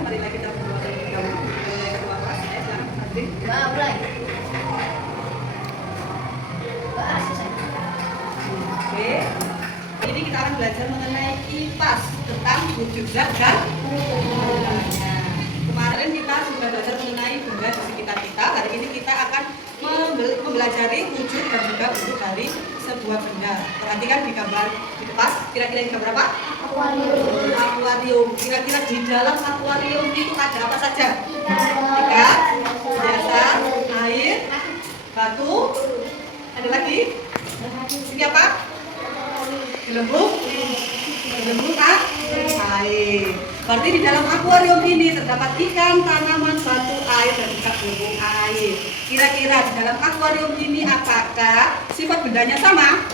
Marilah kita berdoa terlebih dahulu. Mulai ketua kelas, saya sekarang Adri. Mulai. Oke. Ini kita akan belajar mengenai kipas tentang wujud zat dan bendanya. Kemarin kita sudah belajar mengenai benda di sekitar kita. Hari ini kita akan mempelajari wujud dan juga bentuk dari sebuah benda. Perhatikan di gambar di kipas. Kira-kira ini gambar apa? Akuarium. Kira-kira di dalam akuarium itu ada apa saja? Ikan, hiasan, air, batu. Ada lagi? Ini apa? Gelembung air. Berarti di dalam akuarium ini terdapat ikan, tanaman, batu, air, dan juga gelembung air. Kira-kira di dalam akuarium ini apakah sifat bendanya sama?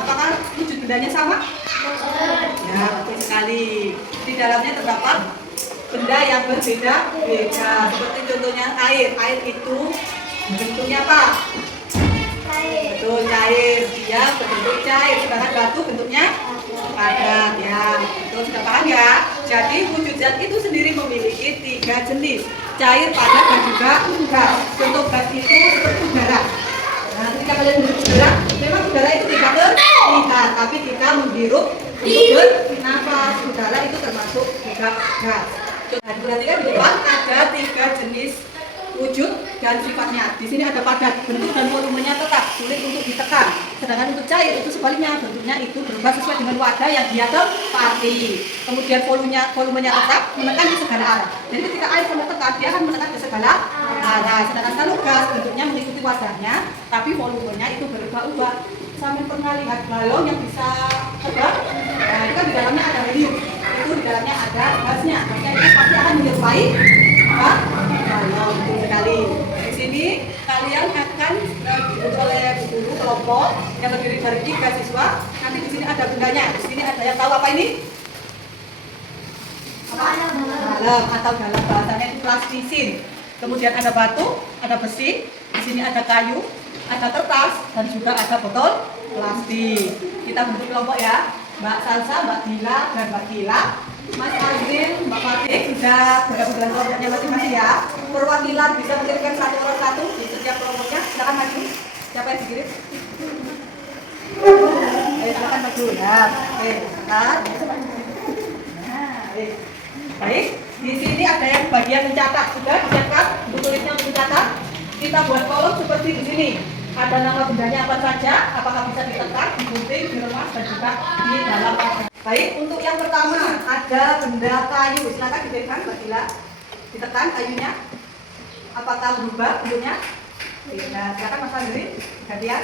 Apakah wujud bendanya sama? Ya, betul sekali. Di dalamnya terdapat benda yang berbeda-beda. Seperti contohnya air. Air itu bentuknya apa? Betul, cair. Dia berbentuk cair. Sedangkan batu bentuknya padat. Ya, betul, sudah paham ya? Jadi wujud zat itu sendiri memiliki 3 jenis: cair, padat, dan juga gas. Contoh gas itu seperti udara. Nah, ketika kalian menghirup udara, memang udara itu tidak terlihat, tapi kita menghirup untuk bernafas. Udara itu termasuk juga gas. Nah, diperhatikan di depan ada 3 jenis wujud dan sifatnya. Di sini ada padat, bentuk dan volumenya tetap, sulit untuk ditekan. Sedangkan untuk cair itu sebaliknya, bentuknya itu berubah sesuai dengan wadah yang dia tempati. Kemudian volumenya tetap, menekan di segala arah. Jadi ketika air menekan, dia akan menekan ke segala arah. Sedangkan kalau gas, bentuknya mengikuti wadahnya, tapi volumenya itu berubah-ubah. Sampai pernah lihat balon yang bisa terbang? Nah, itu kan di dalamnya ada helium. Itu di dalamnya ada gasnya. Gasnya itu pasti akan menyerupai balon. Betul sekali. Di sini kalian akan dibuat oleh guru kelompok yang terdiri dari 3 siswa. Nanti di sini ada bendanya. Di sini ada yang tahu apa ini? Dalam atau dalam bahasanya itu plastisin. Kemudian ada batu, ada besi. Di sini ada kayu, ada kertas, dan juga ada botol plastik. Kita bentuk kelompok ya. Mbak Salsa, Mbak Dila, dan Mbak Gila. Mas Azrin, Mbak Fatih sudah bergabung dengan kelompoknya masing-masing ya. Perwakilan bisa mengirimkan satu orang satu di setiap kelompoknya. Silakan maju. Siapa yang dikirim? Silakan maju. Ya, oke. Nah, baik. Di sini ada yang bagian mencatat. Sudah disiapkan buku tulisnya untuk mencatat. Kita buat kolom seperti di sini. Ada nama bendanya apa saja, apakah bisa ditekan, digunting, diremas, dan juga di dalam wadah. Baik, untuk yang pertama ada benda kayu. Silakan dipegang, Mbak Gila. Ditekan kayunya. Apakah berubah bentuknya? Nah, silakan Mas Andri. Gantian.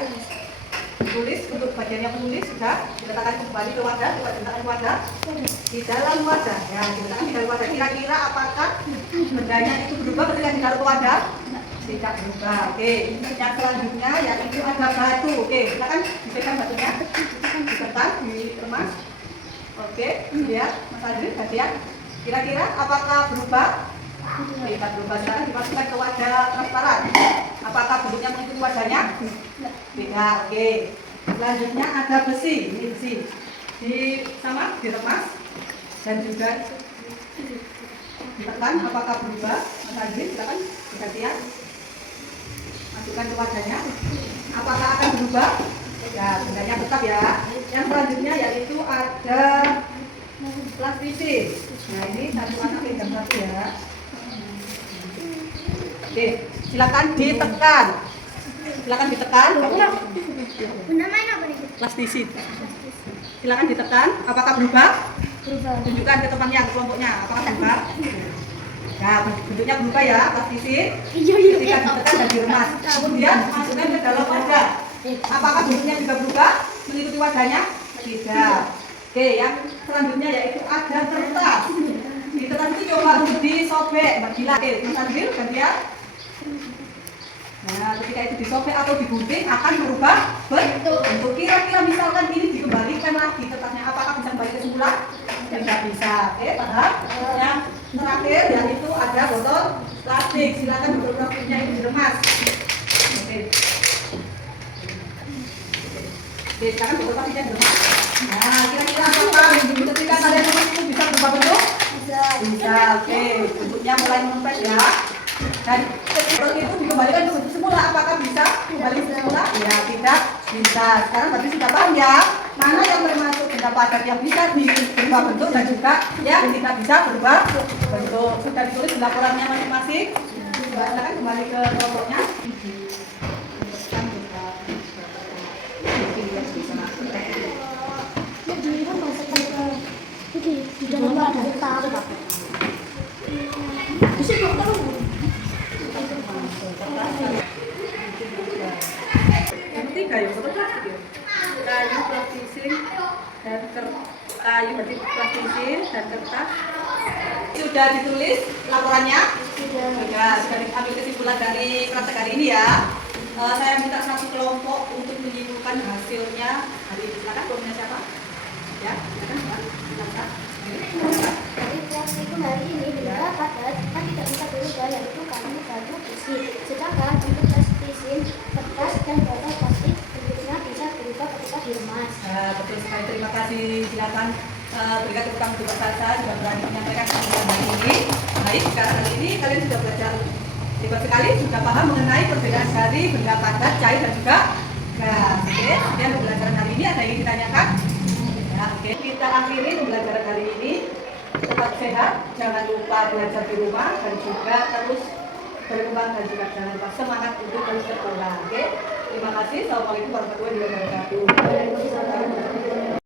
Tulis untuk bagian yang menulis sudah diletakkan kembali ke wadah, coba diletakkan ke wadah. Di dalam wadah. Ya, diletakkan di dalam wadah. Kira-kira apakah bendanya itu berubah ketika ditaruh ke wadah? Tidak berubah. Oke, yang selanjutnya yaitu ada batu. Oke, silakan dipegang batunya, ditekan, diremas. Oke, lihat Mas Adri, gantian. Kira-kira apakah berubah? Tidak berubah. Silakan dimasukkan ke wadah transparan. Apakah bentuknya mengikuti wadahnya? Tidak. Oke. Selanjutnya ada besi. Ini besi. Sama diremas dan juga ditekan. Apakah berubah? Mas Adri, silakan gantian. Masukkan ke wadahnya. Apakah akan berubah? Ya, bendanya tetap ya. Yang selanjutnya yaitu ada plastisin. Nah, ini satu anak pegang satu ya. Oke, silakan ditekan. Silakan ditekan. Benda main apa nih? Plastisin. Silakan ditekan. Apakah berubah? Berubah. Tunjukkan ke temannya, ke kelompoknya. Apakah berubah? Nah, bentuknya berubah ya, plastisin. Ketika ditekan dan diremas. Kemudian masukkan ke dalam wadah. Apakah bentuknya juga berubah mengikuti wadahnya? Tidak. Oke, yang selanjutnya yaitu ada kertas. Di kertas itu coba untuk disobek, Mbak Gila. Oke, Mas Andri, gantian. Nah, ketika itu disobek atau digunting akan berubah bentuk. Kira-kira misalkan ini dikembalikan lagi kertasnya, apakah bisa kembali ke semula? Tidak bisa. Oke, paham? Yang terakhir yaitu ada botol plastik. Silakan botol plastiknya ini diremas. Oke. Oke, sekarang botol plastiknya diremas. Nah, kira-kira apakah ketika kalian remas itu bisa berubah bentuk? Bisa. Bisa, oke. Bentuknya mulai menempel ya. Dan terus itu dikembalikan ke bentuk semula. Apakah bisa kembali ke semula? Ya, tidak bisa. Sekarang berarti sudah paham ya. Mana yang termasuk benda padat yang bisa berubah bentuk dan juga yang tidak bisa berubah bentuk. Sudah ditulis di laporannya masing-masing. Silakan kembali ke kelompoknya. Di dalam kertas. Yang ketiga ya, betul plastik ya. Kayu, plastisin, dan kayu berarti plastisin dan kertas. Sudah ditulis laporannya? Sudah diambil kesimpulan dari praktek hari ini ya. Saya minta satu kelompok untuk menyimpulkan hasilnya hari ini. Silakan, kelompoknya siapa? Ya, silakan. Dari praktikum hari ini benda padat kan tidak bisa berubah, yaitu kayu, batu, besi. Sedangkan untuk plastisin, kertas, dan botol plastik bentuknya bisa berubah ketika diremas. Betul sekali, terima kasih. Silakan berikan tepuk tangan untuk saya sudah berani menyampaikan kesimpulan hari ini. Baik, sekarang hari ini kalian sudah belajar hebat sekali, sudah paham mengenai perbedaan dari benda padat, cair dan juga gas. Oke, kemudian pembelajaran hari ini ada yang ditanyakan? Ya, oke. Kita akhiri pembelajaran hari ini. Tetap sehat, jangan lupa belajar di rumah dan juga terus berkembang dan juga jangan lupa semangat untuk terus sekolah. Oke, terima kasih. Assalamualaikum warahmatullahi wabarakatuh.